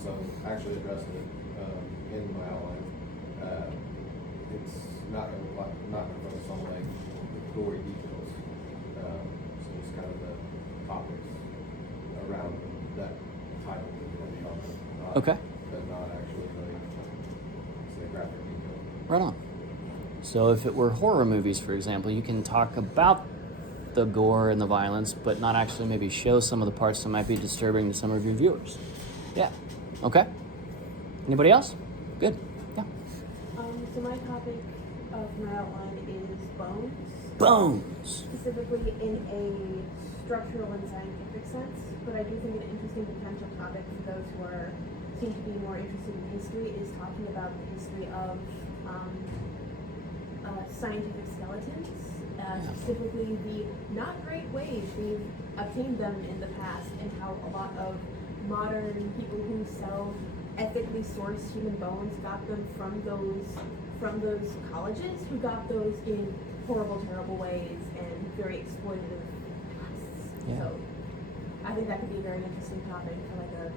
So actually addressing it in my outline. It's not gonna focus on like gory details. So it's kind of the topics around that type of genre. Okay. But not actually like say graphic detail. Right on. So if it were horror movies, for example, you can talk about the gore and the violence, but not actually maybe show some of the parts that might be disturbing to some of your viewers. Yeah. Okay. Anybody else? Good. Yeah. So my topic of my outline is bones. Bones. Specifically in a structural and scientific sense, but I do think an interesting potential topic for those who seem to be more interested in history is talking about the history of scientific skeletons, specifically the not great ways we've obtained them in the past, and how a lot of modern people who sell ethically sourced human bones got them from those colleges who got those in horrible, terrible ways and very exploitative pasts. Yeah. So I think that could be a very interesting topic for like a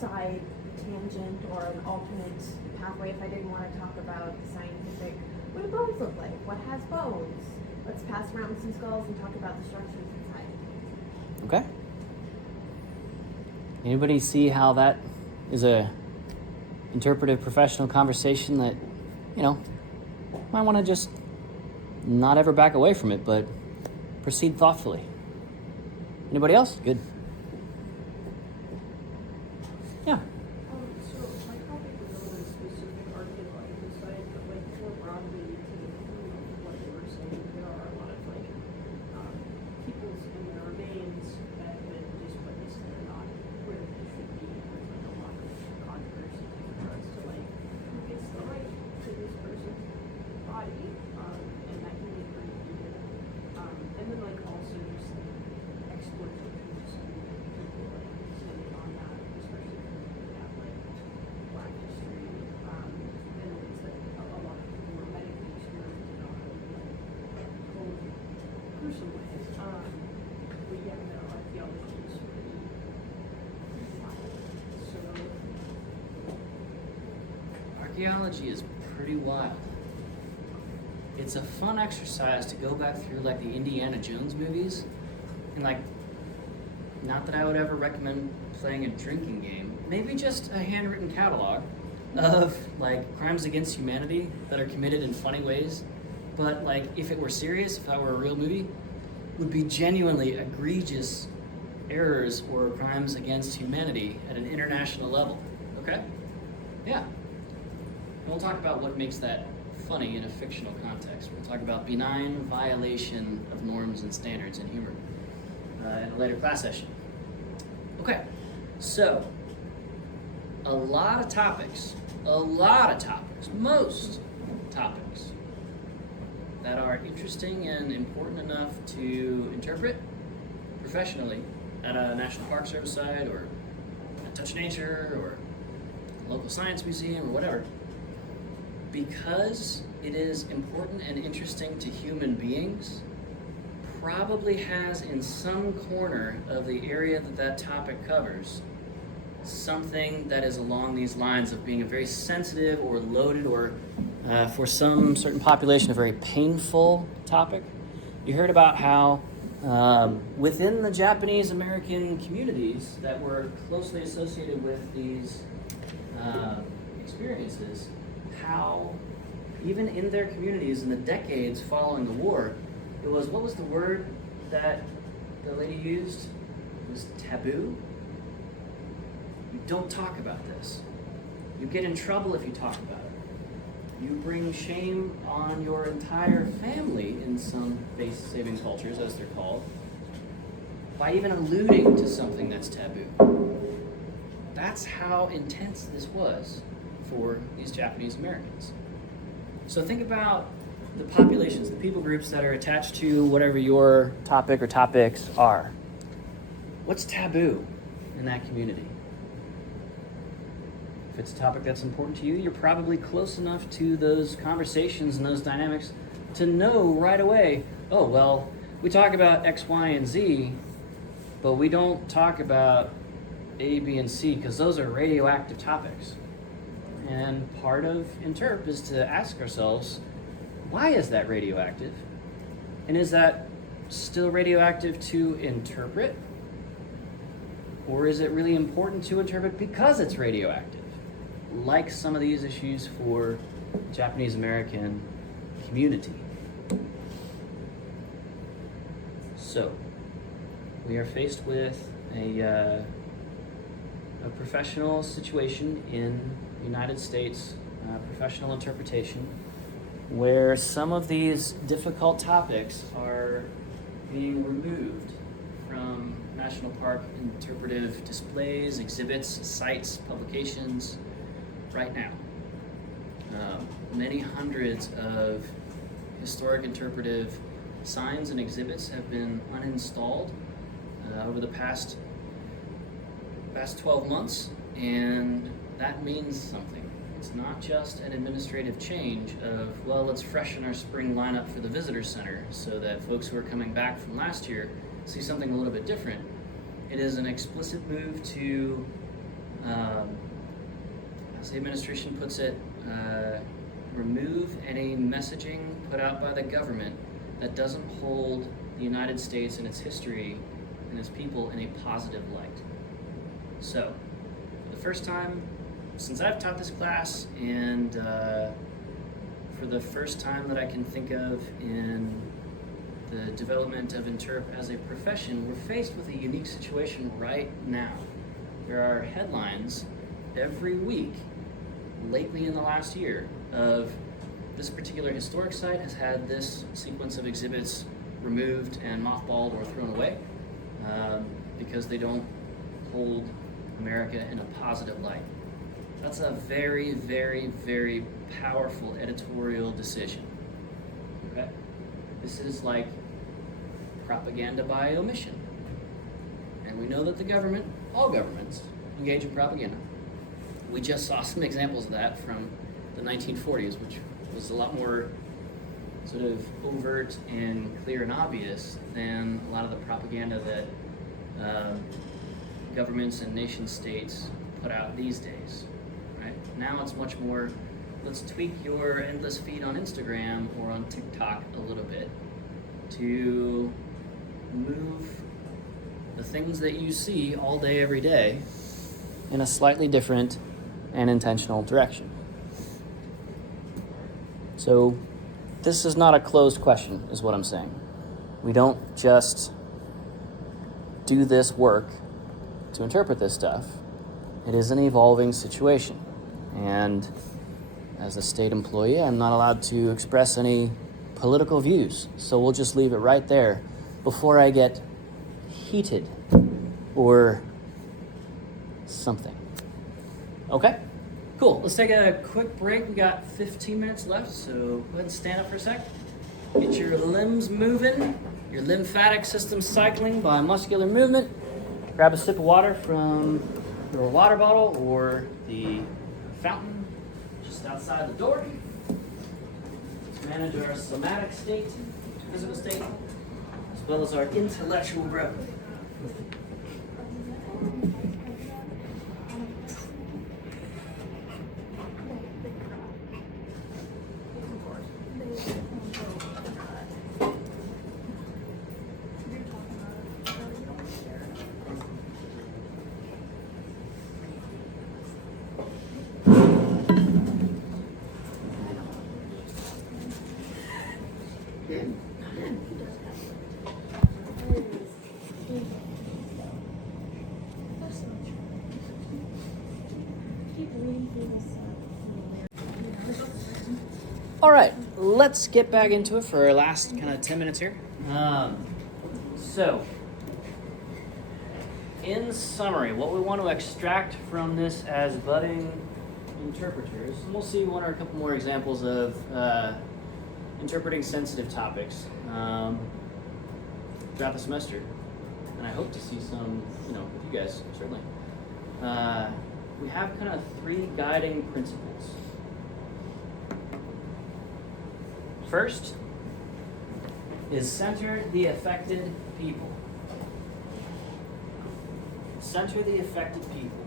side tangent or an alternate pathway if I didn't want to talk about the scientific, what do bones look like? What has bones? Let's pass around some skulls and talk about the structures inside. Okay. Anybody see how that is a interpretive professional conversation that, might want to just not ever back away from it, but proceed thoughtfully. Anybody else? Good. Yeah. So my topic is a little specific archaeological site, but like more broadly to the theme of what you were saying, there are a lot of like peoples in their remains that have been just witnessed that are not where they should be, with like a lot of controversy with regards to like who gets the right to this person's body, and that can be pretty weird. gruesome ways. But yeah, no, archaeology is really wild. So Archaeology is pretty wild. It's a fun exercise to go back through like the Indiana Jones movies, and like, not that I would ever recommend playing a drinking game, maybe just a handwritten catalog of like crimes against humanity that are committed in funny ways, but like if it were serious, if that were a real movie, would be genuinely egregious errors or crimes against humanity at an international level, okay? Yeah. And we'll talk about what makes that funny in a fictional context. We'll talk about benign violation of norms and standards in humor in a later class session. Okay, so a lot of topics, most topics that are interesting and important enough to interpret professionally at a National Park Service site or at Touch Nature or a local science museum or whatever. Because it is important and interesting to human beings, probably has in some corner of the area that that topic covers something that is along these lines of being a very sensitive or loaded or for some certain population a very painful topic. You heard about how within the Japanese American communities that were closely associated with these experiences, how even in their communities in the decades following the war, it was, what was the word that the lady used? It was taboo. You don't talk about this. You get in trouble if you talk about it. You bring shame on your entire family in some face-saving cultures, as they're called, by even alluding to something that's taboo. That's how intense this was for these Japanese Americans. So think about the populations, the people groups that are attached to whatever your topic or topics are. What's taboo in that community? If it's a topic that's important to you, you're probably close enough to those conversations and those dynamics to know right away, oh, well, we talk about X, Y, and Z, but we don't talk about A, B, and C because those are radioactive topics. And part of Interp is to ask ourselves, why is that radioactive? And is that still radioactive to interpret? Or is it really important to interpret because it's radioactive? Like some of these issues for the Japanese American community. So, we are faced with a professional situation in the United States, professional interpretation, where some of these difficult topics are being removed from National Park interpretive displays, exhibits, sites, publications right now. Many hundreds of historic interpretive signs and exhibits have been uninstalled over the past 12 months, and that means something. It's not just an administrative change of, well, let's freshen our spring lineup for the visitor center so that folks who are coming back from last year see something a little bit different. It is an explicit move to, as the administration puts it, remove any messaging put out by the government that doesn't hold the United States and its history and its people in a positive light. So, for the first time since I've taught this class, and for the first time that I can think of in the development of Interp as a profession, we're faced with a unique situation right now. There are headlines every week, lately in the last year, of this particular historic site has had this sequence of exhibits removed and mothballed or thrown away because they don't hold America in a positive light. That's a very, very, very powerful editorial decision. Okay? This is like propaganda by omission. And we know that the government, all governments, engage in propaganda. We just saw some examples of that from the 1940s, which was a lot more sort of overt and clear and obvious than a lot of the propaganda that governments and nation states put out these days, right? Now it's much more, let's tweak your endless feed on Instagram or on TikTok a little bit to move the things that you see all day, every day in a slightly different and intentional direction. So this is not a closed question, is what I'm saying. We don't just do this work to interpret this stuff. It is an evolving situation. And as a state employee, I'm not allowed to express any political views. So we'll just leave it right there before I get heated or something. Okay? Cool. Let's take a quick break. We got 15 minutes left, so go ahead and stand up for a sec. Get your limbs moving, your lymphatic system cycling by muscular movement. Grab a sip of water from your water bottle or the fountain just outside the door. Let's manage our somatic state, physical state, as well as our intellectual growth. All right, let's get back into it for our last kind of 10 minutes here. So, in summary, what we want to extract from this as budding interpreters, and we'll see one or a couple more examples of interpreting sensitive topics throughout the semester, and I hope to see some, with you guys, certainly. We have kind of 3 guiding principles. First is center the affected people. Center the affected people.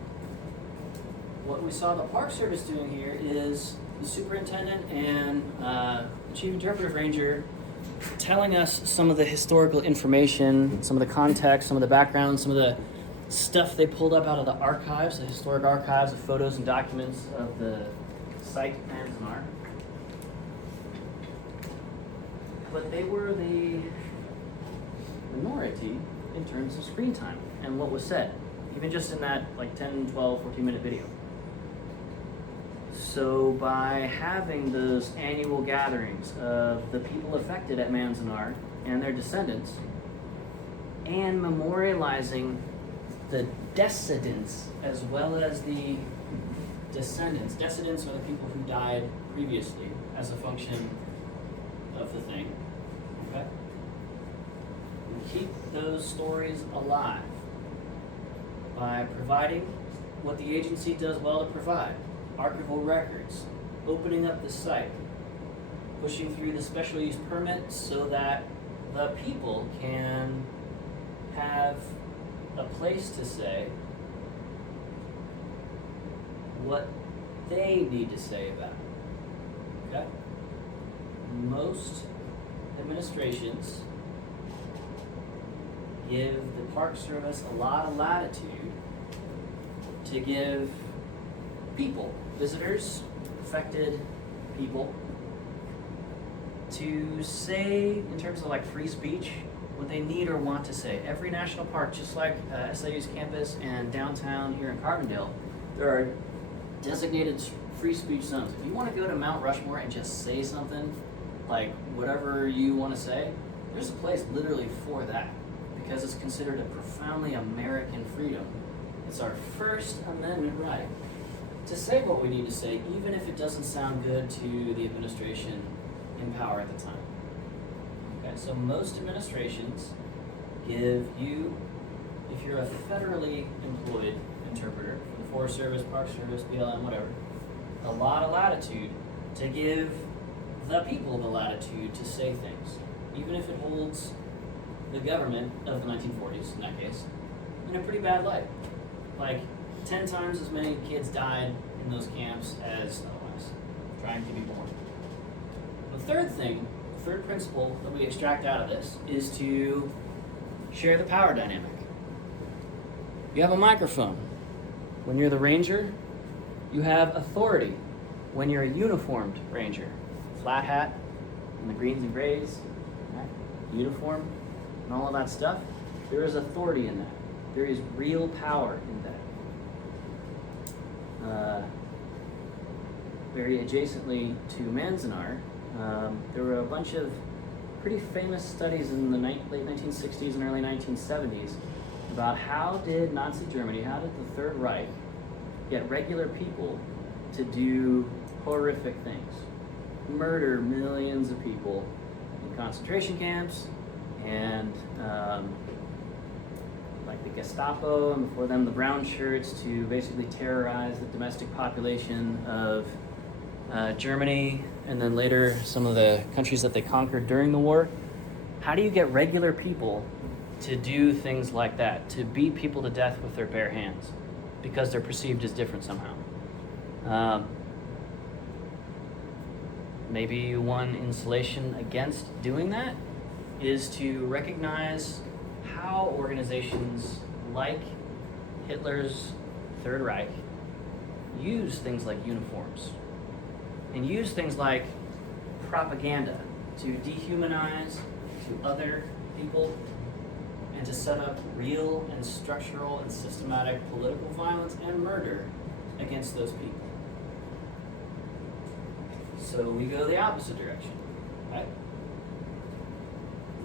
What we saw the Park Service doing here is the superintendent and chief interpretive ranger telling us some of the historical information, some of the context, some of the background, some of the stuff they pulled up out of the archives, the historic archives of photos and documents of the site Manzanar. But they were the minority in terms of screen time and what was said, even just in that 10, 12, 14-minute video. So by having those annual gatherings of the people affected at Manzanar and their descendants, and memorializing the descendants as well as the descendants. Descendants are the people who died previously as a function of the thing. Okay? We keep those stories alive by providing what the agency does well to provide: archival records, opening up the site, pushing through the special use permit so that the people can have a place to say what they need to say about it. Okay? Most administrations give the Park Service a lot of latitude to give people, visitors, affected people, to say, in terms of free speech, what they need or want to say. Every national park, just like SIU's campus and downtown here in Carbondale, there are designated free speech zones. If you want to go to Mount Rushmore and just say something, whatever you want to say, there's a place literally for that, because it's considered a profoundly American freedom. It's our First Amendment right to say what we need to say, even if it doesn't sound good to the administration in power at the time. Okay, so most administrations give you, if you're a federally employed interpreter for the Forest Service, Park Service, BLM, whatever, a lot of latitude to give the people the latitude to say things, even if it holds the government of the 1940s, in that case, in a pretty bad light. Like, 10 times as many kids died in those camps as otherwise, trying to be born. The third thing, the third principle that we extract out of this is to share the power dynamic. You have a microphone. When you're the ranger, you have authority. When you're a uniformed ranger, flat hat and the greens and grays, right? Uniform and all of that stuff, there is authority in that. There is real power in that. Very adjacently to Manzanar, there were a bunch of pretty famous studies in the late 1960s and early 1970s about how did Nazi Germany, how did the Third Reich get regular people to do horrific things. Murder millions of people in concentration camps and like the Gestapo, and before them the brown shirts, to basically terrorize the domestic population of Germany, and then later some of the countries that they conquered during the war. How do you get regular people to do things like that, to beat people to death with their bare hands because they're perceived as different somehow? Maybe one insulation against doing that is to recognize how organizations like Hitler's Third Reich use things like uniforms and use things like propaganda to dehumanize to other people and to set up real and structural and systematic political violence and murder against those people. So we go the opposite direction, right?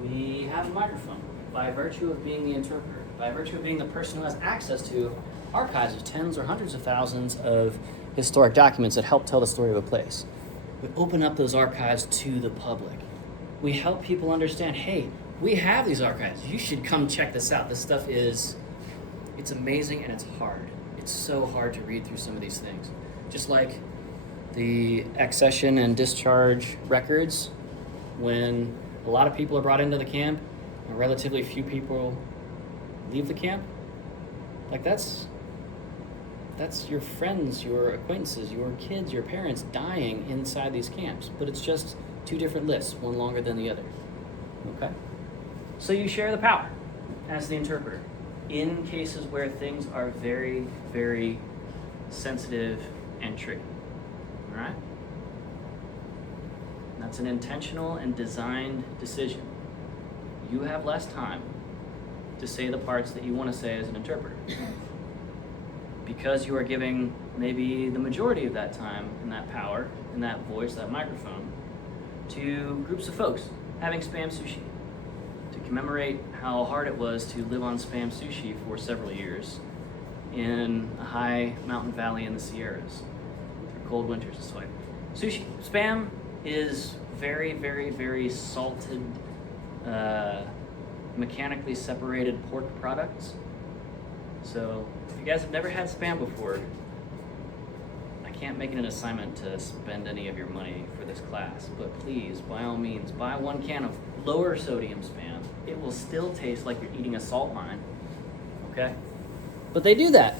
We have a microphone by virtue of being the interpreter, by virtue of being the person who has access to archives of tens or hundreds of thousands of historic documents that help tell the story of a place. We open up those archives to the public. We help people understand, hey, we have these archives. You should come check this out. This stuff it's amazing and it's hard. It's so hard to read through some of these things. Just like the accession and discharge records, when a lot of people are brought into the camp and relatively few people leave the camp, like that's your friends, your acquaintances, your kids, your parents dying inside these camps, but it's just two different lists, one longer than the other, okay? So you share the power as the interpreter in cases where things are very, very sensitive and tricky, all right? That's an intentional and designed decision. You have less time to say the parts that you want to say as an interpreter, because you are giving maybe the majority of that time and that power and that voice, that microphone, to groups of folks having Spam Sushi to commemorate how hard it was to live on Spam Sushi for several years in a high mountain valley in the Sierras through cold winters and so on. Sushi, Spam is very, very, very salted, mechanically separated pork products. So if you guys have never had Spam before, I can't make it an assignment to spend any of your money for this class, but please, by all means, buy one can of lower sodium Spam. It will still taste like you're eating a salt mine, okay? But they do that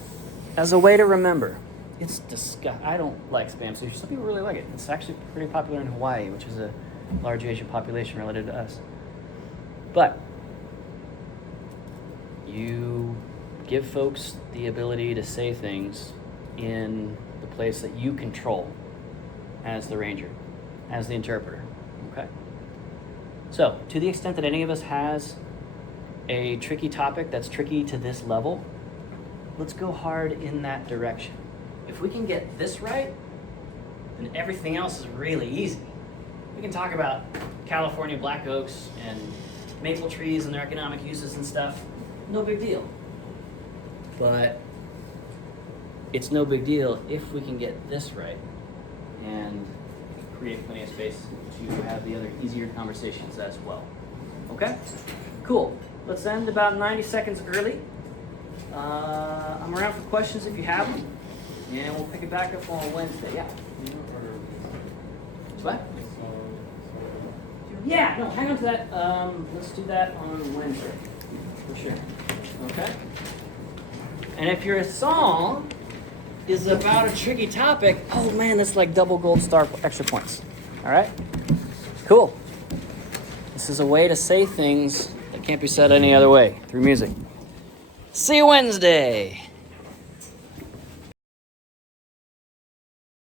as a way to remember. It's disgusting. I don't like Spam sushi. Some people really like it. It's actually pretty popular in Hawaii, which is a large Asian population relative to us. But you give folks the ability to say things in the place that you control as the ranger, as the interpreter, okay? So, to the extent that any of us has a tricky topic that's tricky to this level, let's go hard in that direction. If we can get this right, then everything else is really easy. We can talk about California black oaks and maple trees and their economic uses and stuff. No big deal. But it's no big deal if we can get this right and create plenty of space to have the other easier conversations as well. Okay? Cool. Let's end about 90 seconds early. I'm around for questions if you have them, and we'll pick it back up on Wednesday. Yeah. What? Yeah, no, hang on to that. Let's do that on Wednesday, for sure. Okay? And if your song is about a tricky topic, oh man, that's like double gold star extra points. All right? Cool. This is a way to say things that can't be said any other way, through music. See you Wednesday.